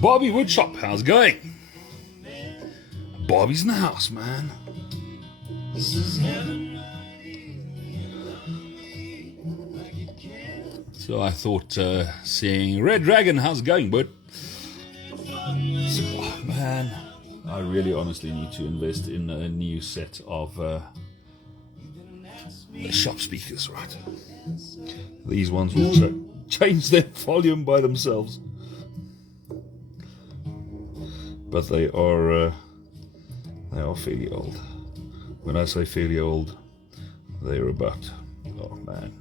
Bobby Woodshop, how's it going? Bobby's in the house, man. So I thought, seeing Red Dragon, how's it going, bud? Oh, man, I really honestly need to invest in a new set of shop speakers, right? These ones will change their volume by themselves. But they are fairly old. When I say fairly old, they're about, oh man,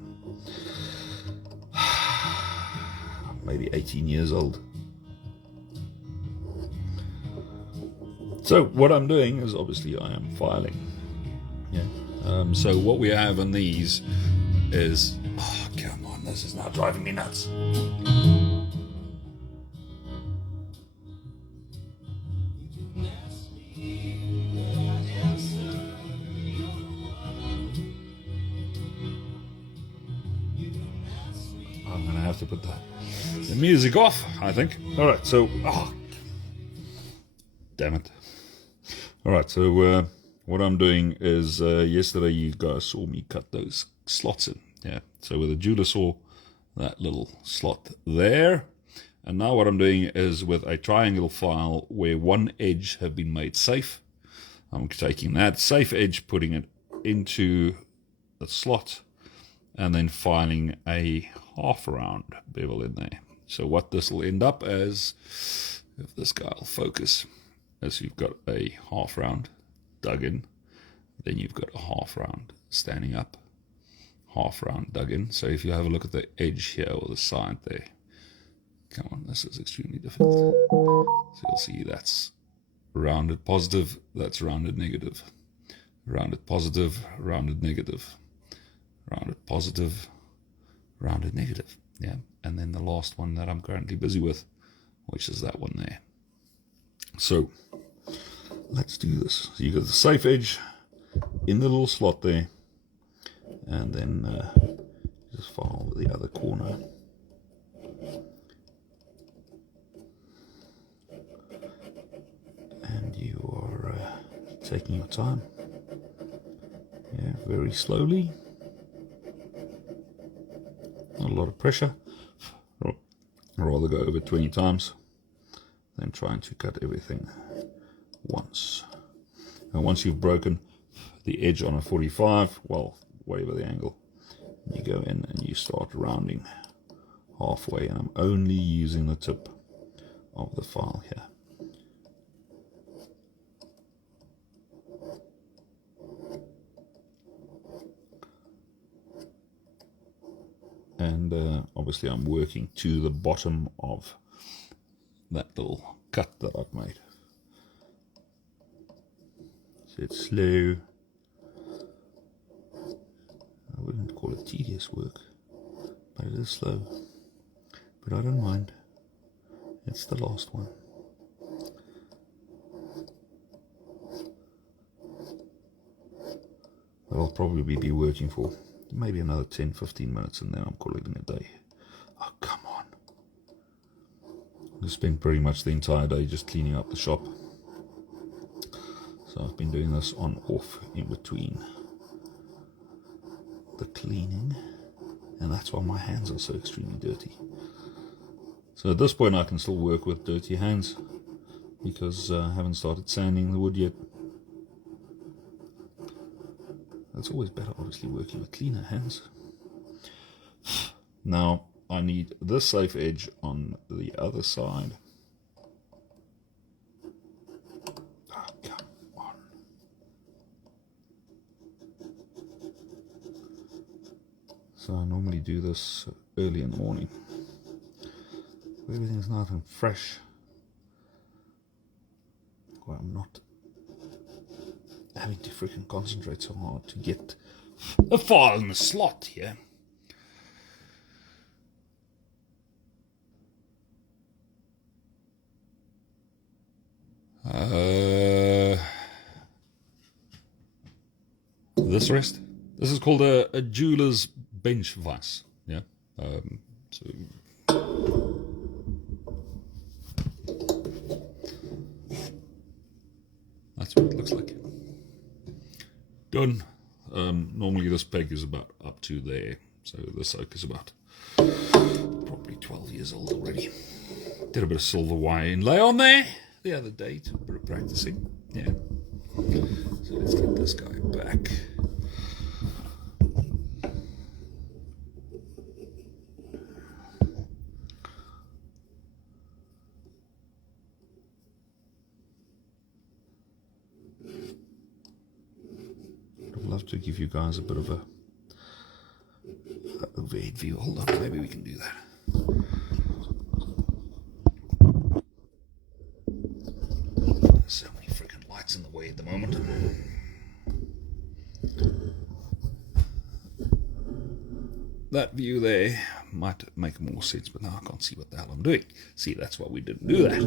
maybe 18 years old. So what I'm doing is obviously I am filing. Yeah. So what we have on these is, oh come on, this is now driving me nuts. I'm gonna have to put the music off, I think. All right, so damn it. All right, so what I'm doing is yesterday you guys saw me cut those slots in. Yeah, so with a jeweler saw, that little slot there. And now what I'm doing is with a triangle file where one edge have been made safe. I'm taking that safe edge, putting it into the slot, and then filing a half round bevel in there. So what this will end up as, if this guy will focus, as you've got a half round dug in, then you've got a half round standing up, half round dug in. So if you have a look at the edge here or the side there, come on, this is extremely difficult. So you'll see that's rounded positive, that's rounded negative, rounded positive, rounded negative, rounded positive, rounded negative. Yeah, and then the last one that I'm currently busy with, which is that one there. So let's do this. So you got the safe edge in the little slot there, and then just file the other corner. And you are taking your time. Yeah, very slowly. Not a lot of pressure. I'd rather go over 20 times than trying to cut everything once. And once you've broken the edge on a 45, well, whatever the angle, you go in and you start rounding halfway. And I'm only using the tip of the file here. And obviously I'm working to the bottom of that little cut that I've made. So it's slow. I wouldn't call it tedious work, but it is slow. But I don't mind. It's the last one. That I'll probably be working for maybe another 10-15 minutes, and then I'm calling it a day. Oh, come on. I spent pretty much the entire day just cleaning up the shop. So I've been doing this on off in between the cleaning, and that's why my hands are so extremely dirty. So at this point I can still work with dirty hands because I haven't started sanding the wood yet. It's always better, obviously, working with cleaner hands. Now, I need this safe edge on the other side. Oh, come on. So I normally do this early in the morning. Everything's nice and fresh. Well, I'm not having to freaking concentrate so hard to get a file in the slot here. This rest. This is called a jeweler's bench vise. Yeah. So it looks like. Done. Normally this peg is about up to there, so this oak is about probably 12 years old already. Did a bit of silver wire inlay on there the other day to a bit of practicing. Yeah. So let's get this guy back. I'd love to give you guys a bit of a overhead view. Hold on, maybe we can do that. There's so many freaking lights in the way at the moment. That view there might make more sense, but now I can't see what the hell I'm doing. See, that's why we didn't do that.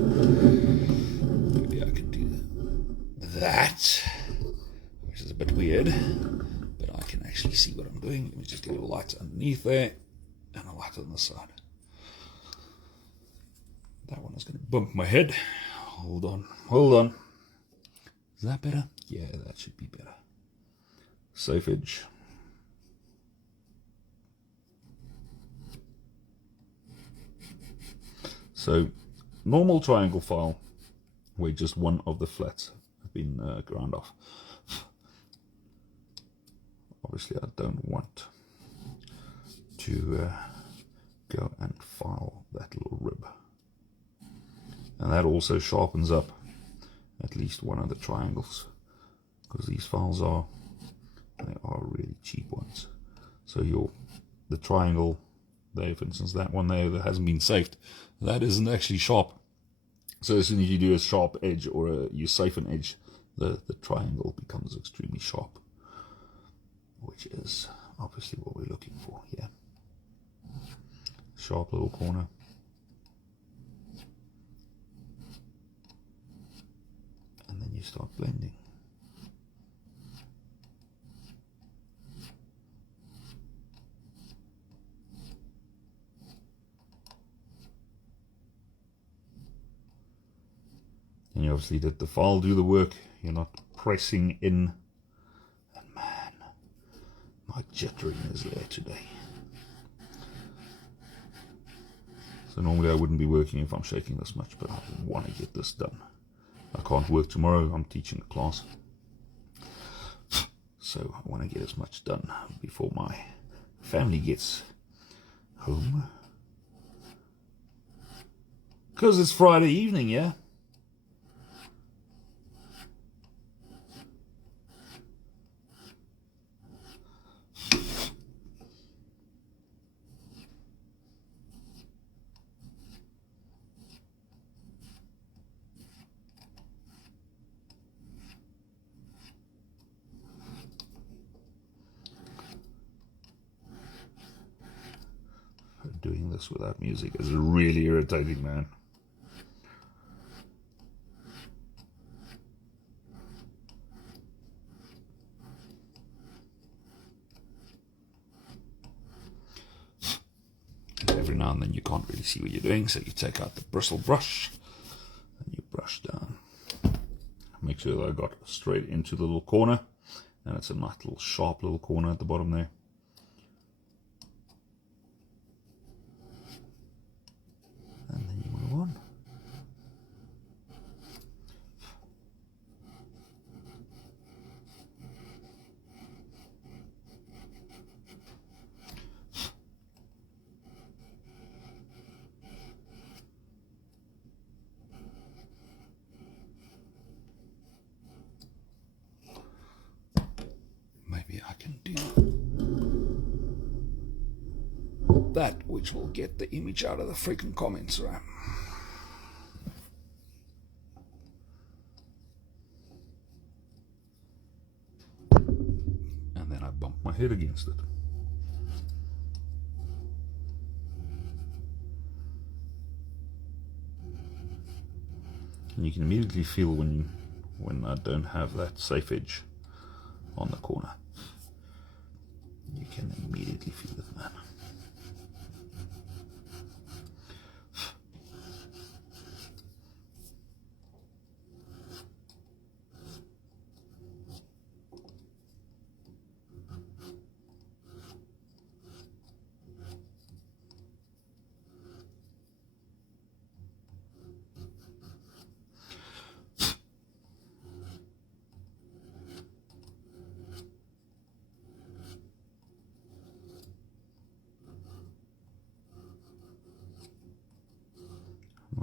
Maybe I can do that, which is a bit weird, but I can actually see what I'm doing. Let me just get a little light underneath there and a light on the side. That one is going to bump my head. Hold on. Is that better? Yeah, that should be better. Safe edge. So, normal triangle file where just one of the flats have been ground off. Obviously, I don't want to go and file that little rib. And that also sharpens up at least one of the triangles, because these files are really cheap ones. So the triangle there, for instance, that one there that hasn't been safed, that isn't actually sharp. So as soon as you do a sharp edge or you safe an edge, the triangle becomes extremely sharp, which is obviously what we're looking for here. Sharp little corner. And then you start blending. And you obviously did the file do the work. You're not pressing in. And man, my jittering is there today. So normally I wouldn't be working if I'm shaking this much, but I want to get this done. I can't work tomorrow. I'm teaching a class. So I want to get as much done before my family gets home. Because it's Friday evening, yeah? Doing this without music is really irritating, man. Every now and then you can't really see what you're doing, so you take out the bristle brush and you brush down. Make sure that I got straight into the little corner, and it's a nice little sharp little corner at the bottom there. And then you move on. Maybe I can do that, which will get the image out of the freaking comments, right? And then I bump my head against it. And you can immediately feel when I don't have that safe edge on the corner. You can immediately feel it, man.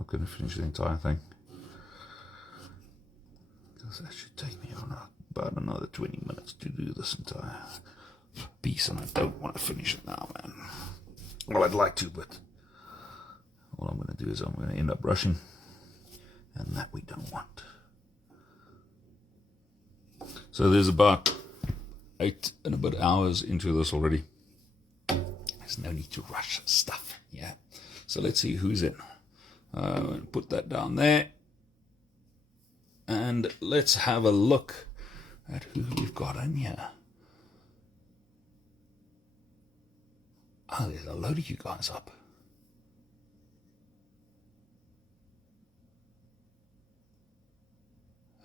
not going to finish the entire thing. Because that should take me on about another 20 minutes to do this entire piece, and I don't want to finish it now, man. Well, I'd like to, but all I'm going to do is I'm going to end up rushing, and that we don't want. So there's about 8 and a bit hours into this already. There's no need to rush stuff, yeah. So let's see who's in. Put that down there. And let's have a look at who we've got in here. Oh, there's a load of you guys up.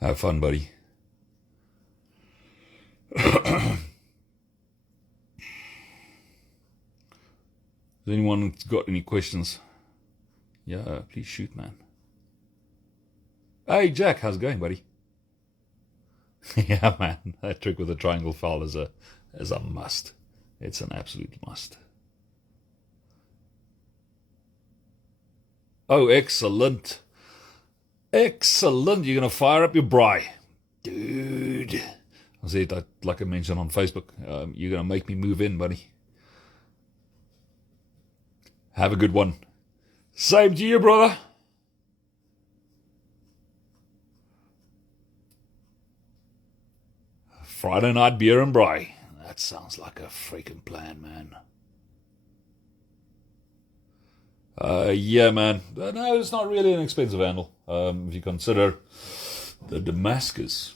Have fun, buddy. Has anyone got any questions? Yeah, please shoot, man. Hey, Jack, how's it going, buddy? Yeah, man, that trick with the triangle file is a must. It's an absolute must. Oh, excellent. Excellent. You're going to fire up your braai. Dude. I said, like I mentioned on Facebook, you're going to make me move in, buddy. Have a good one. Same to you, brother. Friday night beer and braai. That sounds like a freaking plan, man. Yeah, man. No, it's not really an expensive handle. If you consider the Damascus,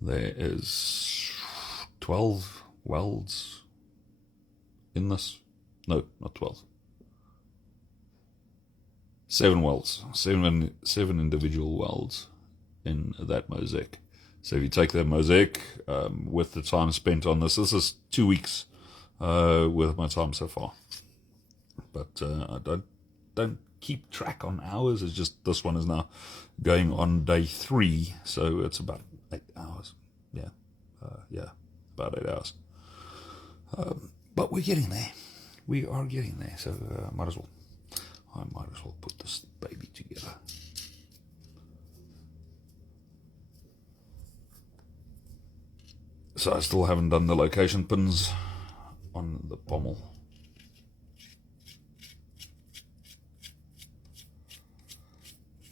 there is 12 welds in this. No, not 12. 7 welds. 7 individual welds in that mosaic. So if you take that mosaic with the time spent on this is 2 weeks with my time so far. But I don't keep track on hours. It's just this one is now going on day 3, so it's about 8 hours. Yeah, about 8 hours. But we're getting there. We are getting there. So I might as well put this baby together. So I still haven't done the location pins on the pommel.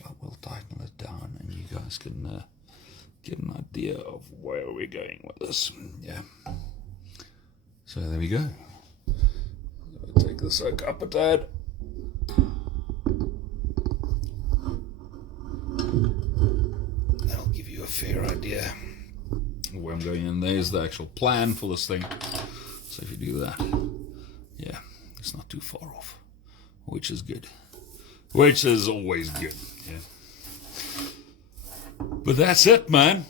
But we'll tighten it down and you guys can get an idea of where we're going with this. Yeah. So there we go. Take this up a tad. That'll give you a fair idea where I'm going in. There's the actual plan for this thing. So if you do that, yeah, it's not too far off, which is good. Which is always good, yeah. But that's it, man.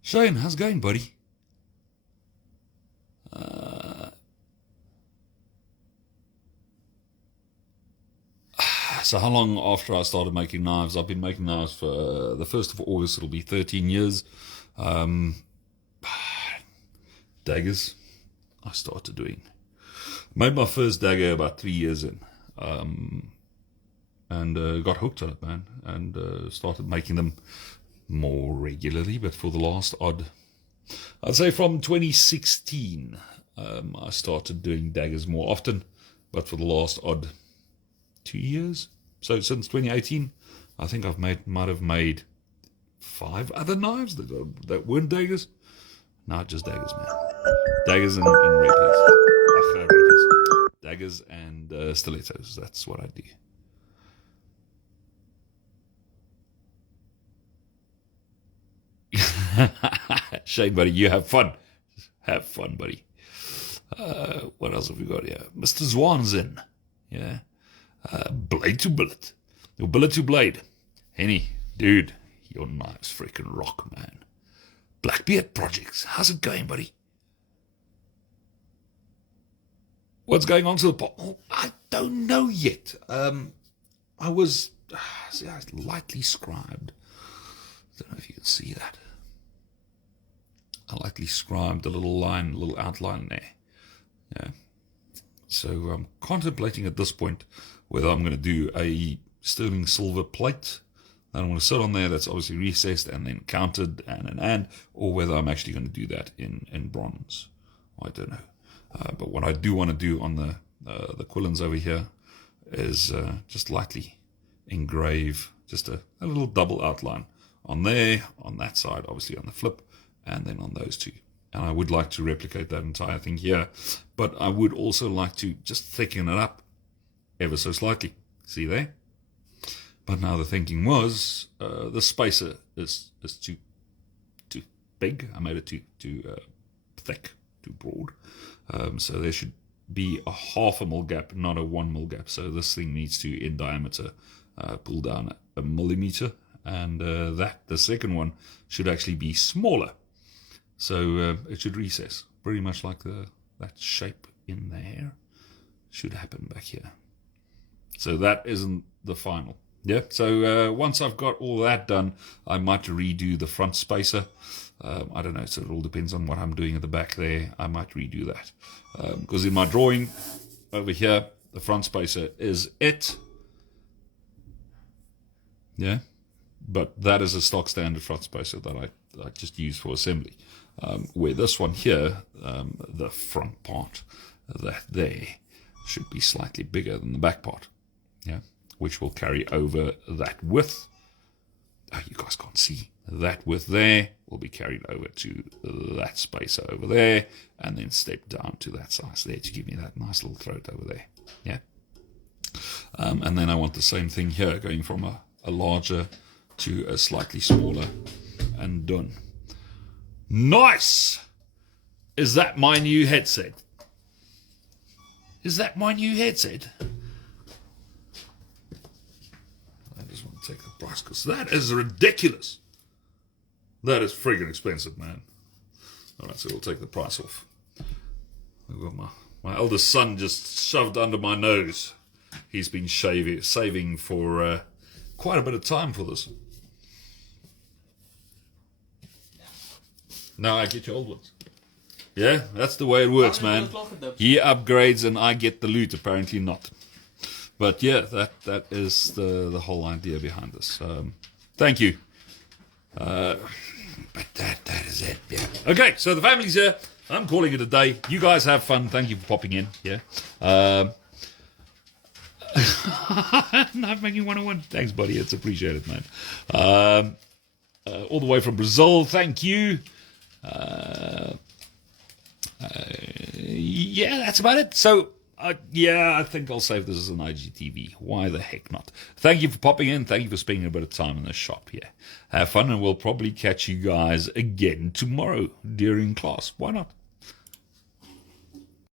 Shane, how's it going, buddy? So how long after I started making knives? I've been making knives for the 1st of August. It'll be 13 years. Daggers, I started doing. Made my first dagger about 3 years in. And got hooked on it, man. And started making them more regularly. But for the last I'd say from 2016, I started doing daggers more often. But for the last 2 years, so since 2018, I think might have made 5 other knives that weren't daggers. Not just daggers, man. Daggers and rapiers. Rapiers. Daggers and stilettos. That's what I do. Shane, buddy, you have fun. Have fun, buddy. What else have we got here? Mr. Zwan's in. Yeah. Blade to bullet. Or bullet to blade. Henny, dude, your knife's freaking rock, man. Blackbeard Projects. How's it going, buddy? What's going on to the pot? Oh, I don't know yet. I was lightly scribed. I don't know if you can see that. I lightly scribed a little outline there. Yeah. so I'm contemplating at this point whether I'm going to do a sterling silver plate that I'm going to sit on there that's obviously recessed and then counted and, or whether I'm actually going to do that in bronze. I don't know. But what I do want to do on the quillins over here is just lightly engrave just a little double outline on there, on that side, obviously on the flip, and then on those two. And I would like to replicate that entire thing here, but I would also like to just thicken it up ever so slightly. See there? But now the thinking was the spacer is too big. I made it too thick, too broad. So there should be a 0.5 mil gap, not a 1 mil gap. So this thing needs to, in diameter, pull down a millimeter, and the second one should actually be smaller. So it should recess, pretty much like that shape in there should happen back here. So that isn't the final. Yeah, so once I've got all that done, I might redo the front spacer. I don't know, so it all depends on what I'm doing at the back there. I might redo that. Because in my drawing over here, the front spacer is it. Yeah, but that is a stock standard front spacer that I just use for assembly. Where this one here, the front part, that there, should be slightly bigger than the back part. Yeah, which will carry over that width. Oh, you guys can't see. That width there will be carried over to that spacer over there, and then step down to that size there to give me that nice little throat over there. Yeah. And then I want the same thing here, going from a larger to a slightly smaller, and done. Nice! Is that my new headset? Is that my new headset? I just want to take the price, because that is ridiculous. That is friggin' expensive, man. Alright, so we'll take the price off. I've got my eldest son just shoved under my nose. He's been saving for quite a bit of time for this. Now I get your old ones. Yeah, that's the way it works, man. He upgrades and I get the loot. Apparently not. But yeah, that is the whole idea behind this. Thank you. But that is it. Yeah. Okay, so the family's here. I'm calling it a day. You guys have fun. Thank you for popping in. Yeah. Not making 101. Thanks, buddy. It's appreciated, man. All the way from Brazil. Thank you. Yeah, that's about it. So, yeah, I think I'll save this as an IGTV. Why the heck not? Thank you for popping in. Thank you for spending a bit of time in the shop here. Have fun, and we'll probably catch you guys again tomorrow during class. Why not?